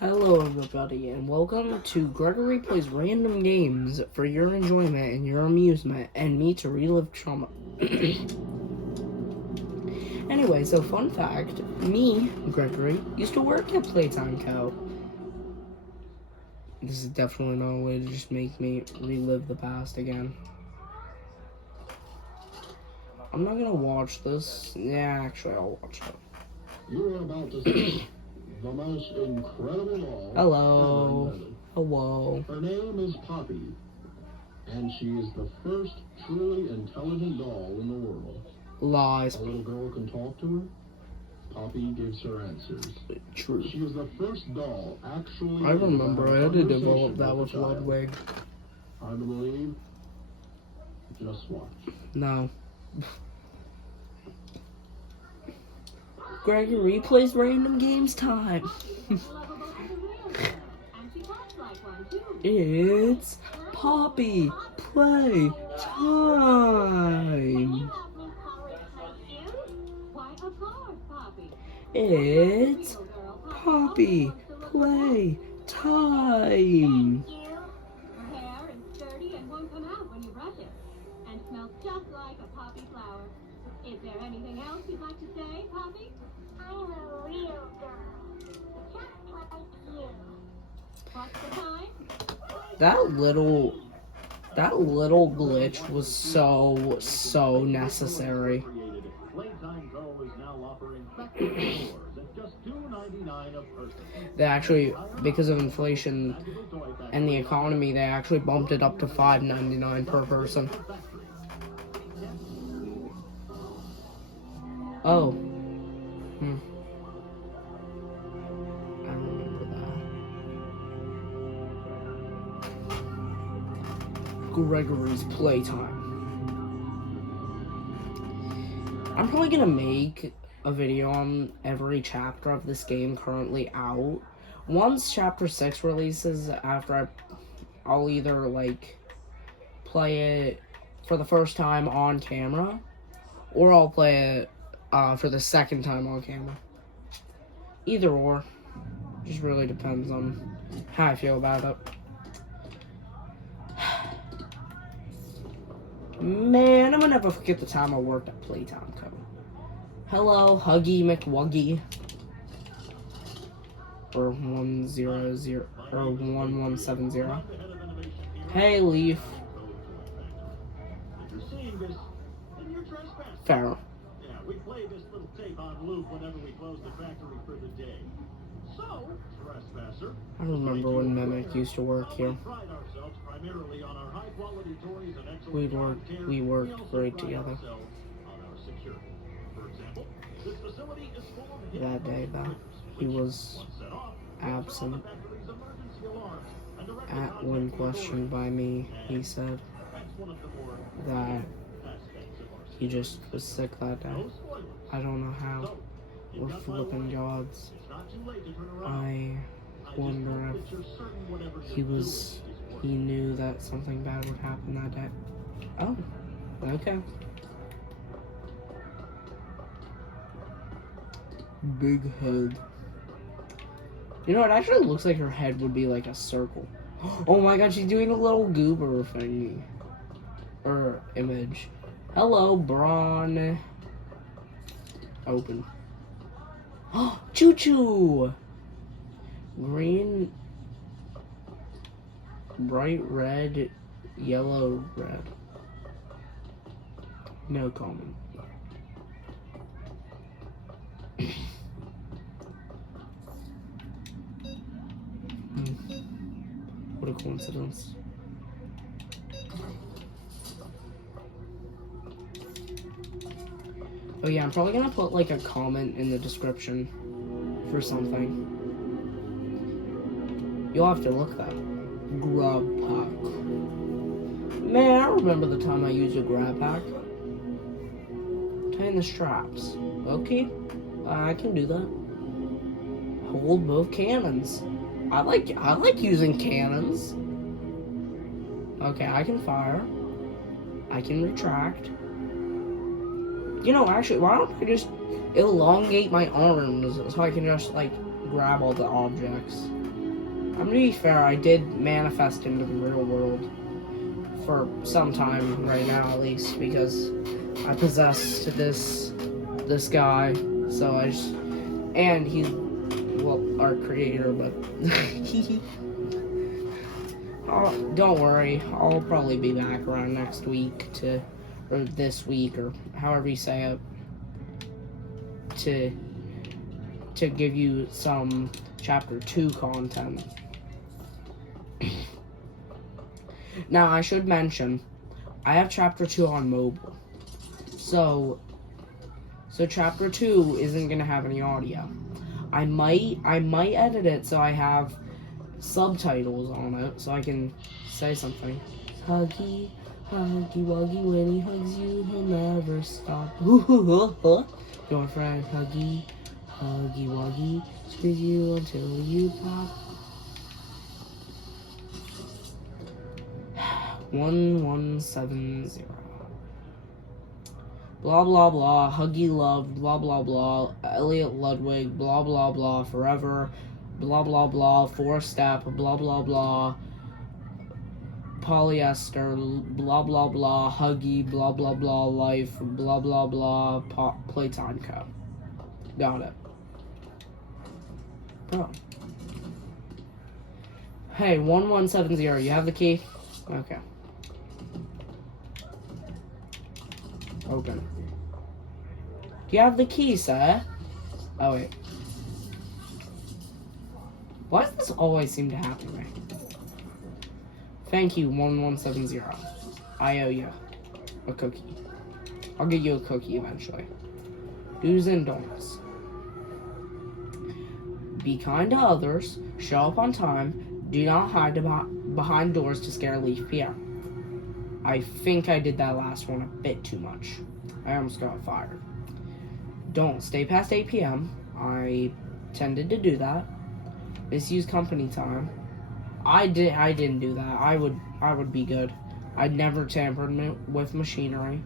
Hello everybody and welcome to Gregory Plays Random Games for your enjoyment and your amusement and me to relive trauma. Anyway, so fun fact, me, Gregory, used to work at Playtime Co. This is definitely not a way to just make me relive the past again. I'm not gonna watch this. Yeah, actually I'll watch it. You're about to see the most incredible doll Hello. ever invented. Hello. Her name is Poppy, and she is the first truly intelligent doll in the world. Lies. A little girl can talk to her. Poppy gives her answers. True. She is the first doll actually. I remember I had to develop conversation that with a child. Ludwig. Hard to believe? Just watch. No. Gregory plays random games time. It's Poppy play time. It's Poppy play time. Her hair is sturdy and won't come out when you brush it, and smells just like a poppy flower. Is there anything else you'd like to say, Poppy? I'm a real girl, just like you. What's the time? That little glitch was so necessary. Playtime Co. is now offering stores at just $2.99 a person. They actually, because of inflation and the economy, they actually bumped it up to $5.99 per person. Oh. I remember that. Gregory's Playtime. I'm probably gonna make a video on every chapter of this game currently out. Once chapter 6 releases, I'll either like play it for the first time on camera, or I'll play it for the second time on camera. Either or. Just really depends on how I feel about it. Man, I'm gonna never forget the time I worked at Playtime Co. Hello, Huggy McWuggy. Or 100 or 1170. Hey, Leaf. Fair. Yeah, we play this little tape on loop whenever we close the factory for the day. So, trespasser, I remember when Mimic used to work here. we pride ourselves primarily on our high-quality toys and excellent We worked also great pride together. ourselves on our security. For example, this facility is full of That day, though, he was set off, absent. factory's emergency alarms and directly At contact when the questioned by me, he said That's one of the more that aspects of our he just was sick that day. no spoilers. I don't know how. So, you've We're got my flipping word. gods. It's not too late to turn around. I I just wonder hope if that you're certain whatever he you're doing was, is he working. knew that something bad would happen that day. Oh, okay. Big head. You know, it actually looks like her head would be like a circle. Oh my god, she's doing a little goober thingy. Or image. Hello, Braun. Open. Oh, Choo Choo! Green, bright red, yellow, red. No comment. What a coincidence. Oh yeah, I'm probably gonna put like a comment in the description for something. You'll have to look that. Grab pack. Man, I remember the time I used a grab pack. Tighten the straps. Okay, I can do that. Hold both cannons. I like using cannons. Okay, I can fire. I can retract. You know, actually, why don't I just elongate my arms so I can just, like, grab all the objects. I'm gonna be fair, I did manifest into the real world for some time right now, at least, because I possessed this guy. So I just, and he's, well, our creator, but don't worry, I'll probably be back around next week or this week, or however you say it, to give you some chapter 2 content. Now, I should mention, I have chapter 2 on mobile. So chapter 2 isn't gonna have any audio. I might edit it so I have subtitles on it so I can say something. Huggy, huggy wuggy, when he hugs you, he'll never stop. Your friend Huggy, huggy wuggy, squeeze you until you pop. 1170. Blah blah blah, Huggy loved, blah blah blah, Elliot Ludwig, blah blah blah, forever, blah blah blah, 4-step, blah blah blah, polyester, blah blah blah, Huggy, blah blah blah, life, blah blah blah, Playtime Co. Got it. Bro. Hey, 1170, you have the key? Okay. Open. Do you have the key, sir? Oh, wait. Why does this always seem to happen to me? Thank you, 1170. I owe you a cookie. I'll get you a cookie eventually. Do's and don'ts. Be kind to others. Show up on time. Do not hide behind doors to scare Leaf Pierre. I think I did that last one a bit too much. I almost got fired. Don't stay past 8 p.m. I tended to do that. Misuse company time. I didn't do that. I would be good. I'd never tampered with machinery.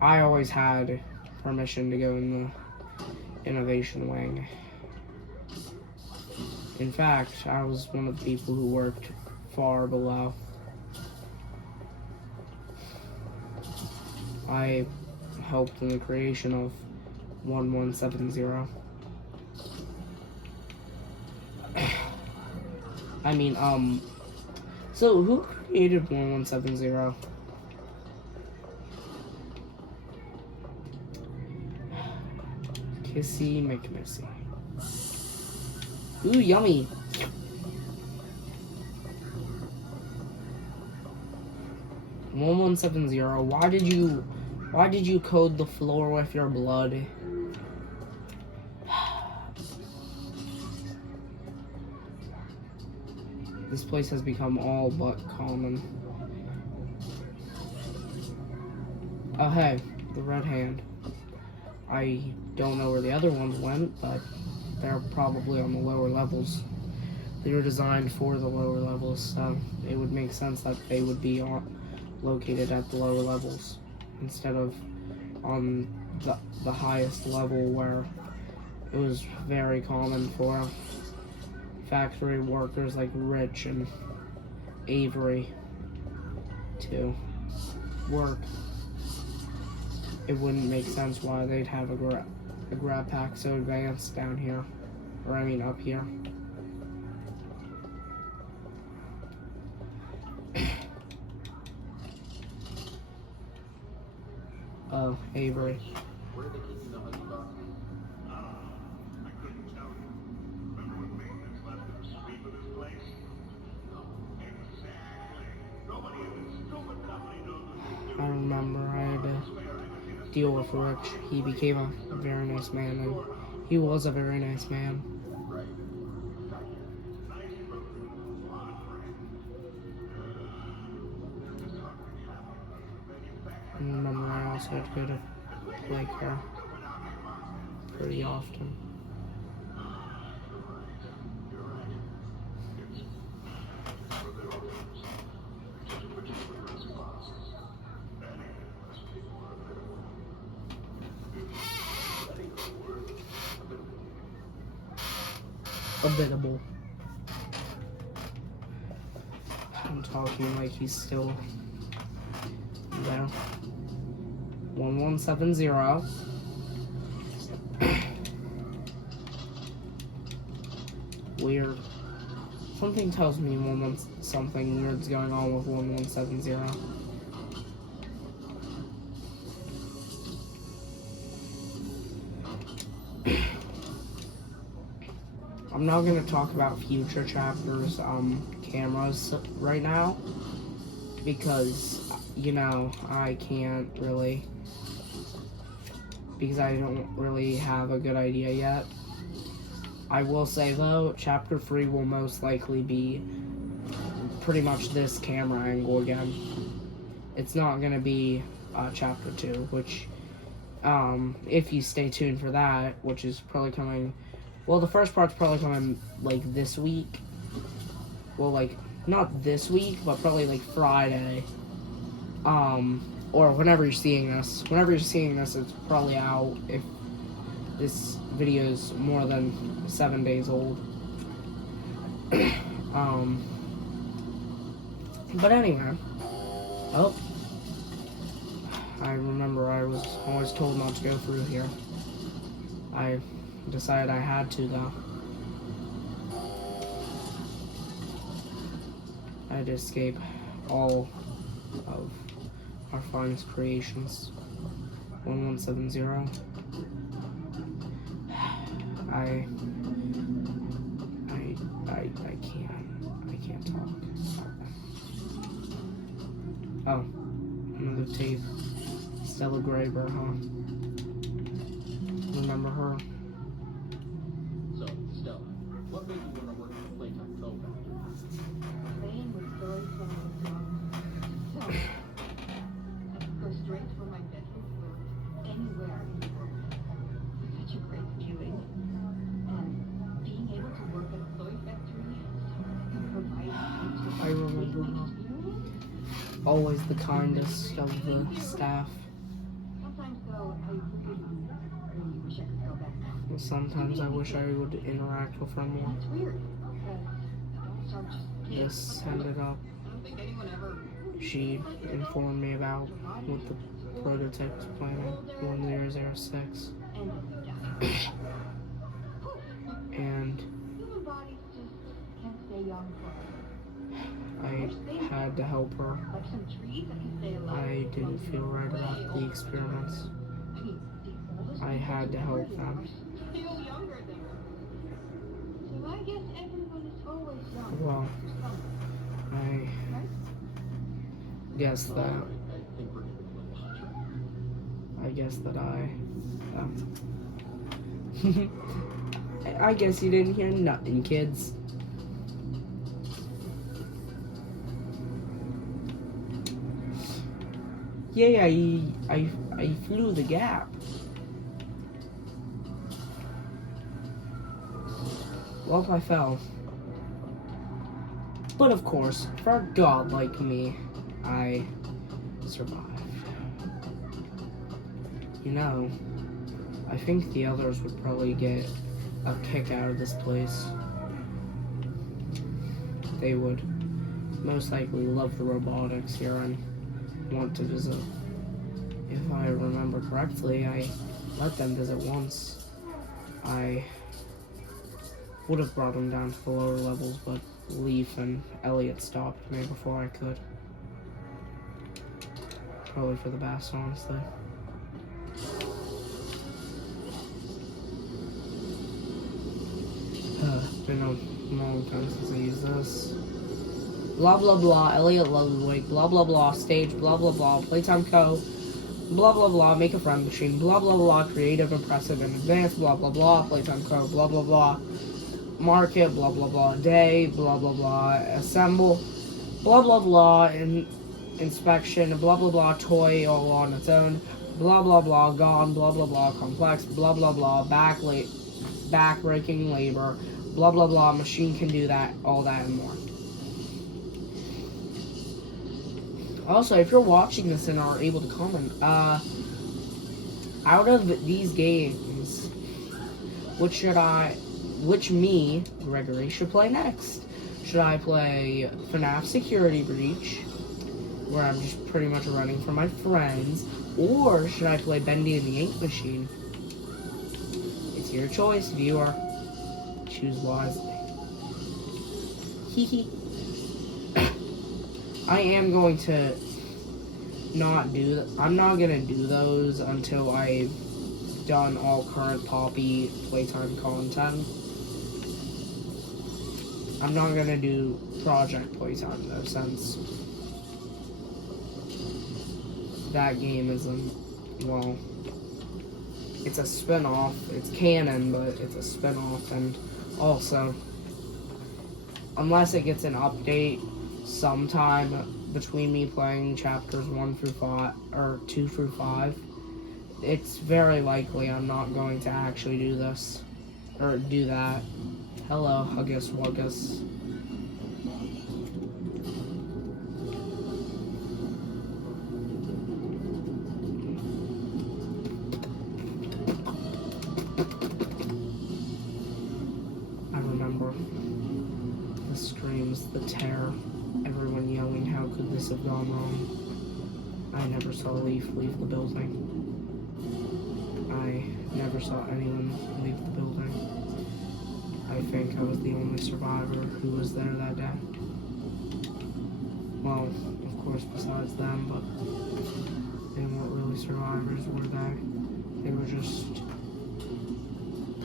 I always had permission to go in the innovation wing. In fact, I was one of the people who worked far below. I helped in the creation of 1170. I mean, so who created 1170? Kissy McMissy. Ooh, yummy. One 1170. Why did you code the floor with your blood? This place has become all but common. Oh hey, the red hand. I don't know where the other ones went, but they're probably on the lower levels. They were designed for the lower levels, so it would make sense that they would be located at the lower levels instead of on the highest level where it was very common for factory workers like Rich and Avery to work. It wouldn't make sense why they'd have a grab pack so advanced down here, or I mean up here. Oh, Avery. Where are they keeping the honey box? I couldn't tell you. Remember when maintenance left the sweep of this place? No. Exactly. Nobody in this stupid company knows what they're doing. I remember I had to deal with Rich. He became a very nice man, and he was a very nice man. Right. I remember I also had to go to Playcare pretty often. Habitable. I'm talking like he's still there. 1170. Weird. Something tells me something weird's going on with 1170. I'm not gonna talk about future chapters, cameras right now, because, you know, I can't really, because I don't really have a good idea yet. I will say, though, chapter 3 will most likely be pretty much this camera angle again. It's not gonna be, chapter 2, which, if you stay tuned for that, which is probably coming. Well, the first part's probably coming, like, this week. Well, like, not this week, but probably, like, Friday. Or whenever you're seeing this. Whenever you're seeing this, it's probably out if this video is more than 7 days old. But anyway. Oh. I remember I was always told not to go through here. I decided I had to, though. I had to escape all of our finest creations. 1170. I can't talk about that. Oh, another tape. Stella Graber, huh? Remember her? So, Stella, what made you want to work at the Playtime Co-Factory? Playing with storytelling songs. So, I could go straight from my bedroom floor anywhere in the world. Such a great feeling. And being able to work at a toy factory and provide I remember her. Always the kindest of the staff. Sometimes though, I really wish I could go back now. Sometimes I wish I would interact with her more. It's weird because adults are just kids. This ended up, I don't think anyone ever she informed me about what the prototype's planning, 1006. And Human bodies just can't stay young forever. I had to help her. Like some trees that can stay alive. I didn't feel right about the experiments. I mean, the oldest I had to help people them. are still younger than her. So I guess everyone is always young. Well, for some, I right? guess that, I think we're getting a little off track. I guess that I guess you didn't hear nothing, kids. Yeah, I flew the gap. Well, I fell. But of course, for a god like me, I survived. You know, I think the others would probably get a kick out of this place. They would most likely love the robotics here and want to visit. If I remember correctly, I let them visit once. I would have brought them down to the lower levels, but Leaf and Elliot stopped me before I could. Probably for the best, honestly. Been a long time since I used this. Blah blah blah, Elliot Ludwig, blah blah blah, stage, blah blah blah, Playtime Co. Blah blah blah, make a friend machine, blah blah blah, creative, impressive, and advanced, blah blah blah, Playtime Co. Blah blah blah, market, blah blah blah, day, blah blah blah, assemble, blah blah blah, inspection, blah blah blah, toy all on its own, blah blah blah, gone, blah blah blah, complex, blah blah blah, back-breaking labor, blah blah blah, machine can do that, all that and more. Also, if you're watching this and are able to comment, out of these games, which should I which me, Gregory, should play next. Should I play FNAF Security Breach, where I'm just pretty much running for my friends, or should I play Bendy and the Ink Machine? It's your choice, viewer. Choose wisely. Hee I am going to not do that. I'm not gonna do those until I've done all current Poppy Playtime content. I'm not gonna do Project Playtime though, since that game isn't, well, it's a spin-off. It's canon, but it's a spin-off, and also, unless it gets an update sometime between me playing chapters 1 through 5, or 2 through 5, it's very likely I'm not going to actually do this, or do that. Hello, Huggus Wuggus. I remember the screams, the terror, everyone yelling, how could this have gone wrong? I never saw Leaf leave the building. I never saw anyone leave the building. I think I was the only survivor who was there that day. Well, of course, besides them, but they weren't really survivors, were they? They were just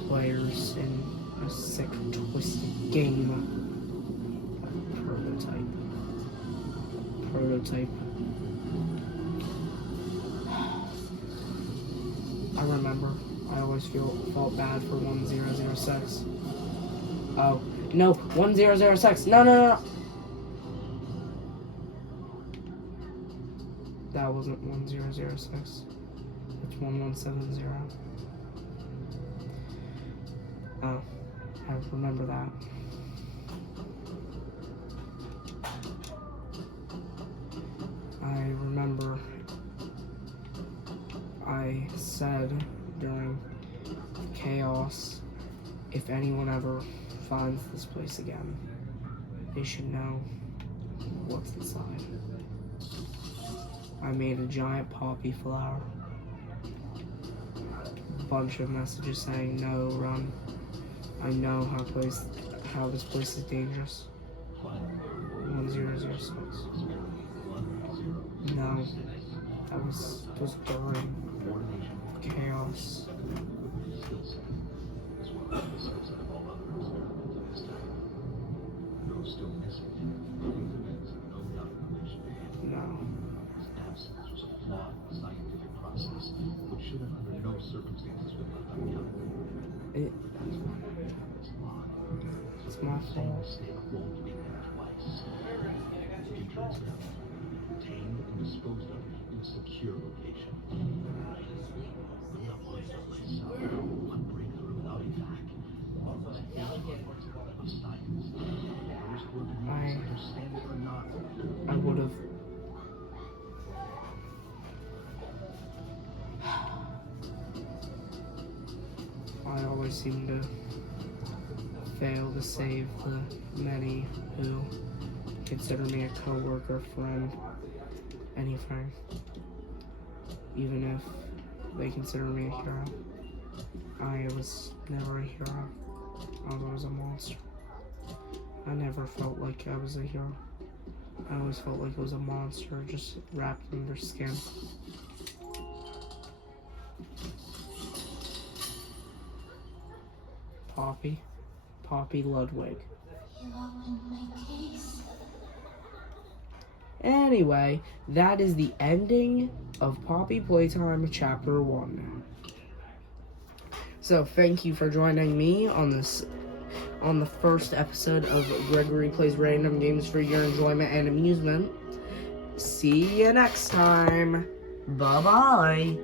players in a sick, twisted game. Prototype. I remember. I always felt bad for 1006. Oh, no, 1006. No. That wasn't 1006. It's 1170. Oh, I remember that. I remember I said during chaos, if anyone ever finds this place again, they should know what's inside. I made a giant poppy flower. A bunch of messages saying, no, run. I know how this place is dangerous. 1006. No, that was during chaos. No. It's my fault. Contained and disposed of in a secure location. One breakthrough without a fact. Of science. I would have. I always seem to fail to save the many who consider me a coworker, friend, anything. Even if they consider me a hero. I was never a hero. I was a monster. I never felt like I was a hero. I always felt like I was a monster just wrapped in their skin. Poppy Ludwig. You opened my case. Anyway, that is the ending of Poppy Playtime Chapter 1. So thank you for joining me on the first episode of Gregory Plays Random Games for your enjoyment and amusement. See you next time. Bye-bye.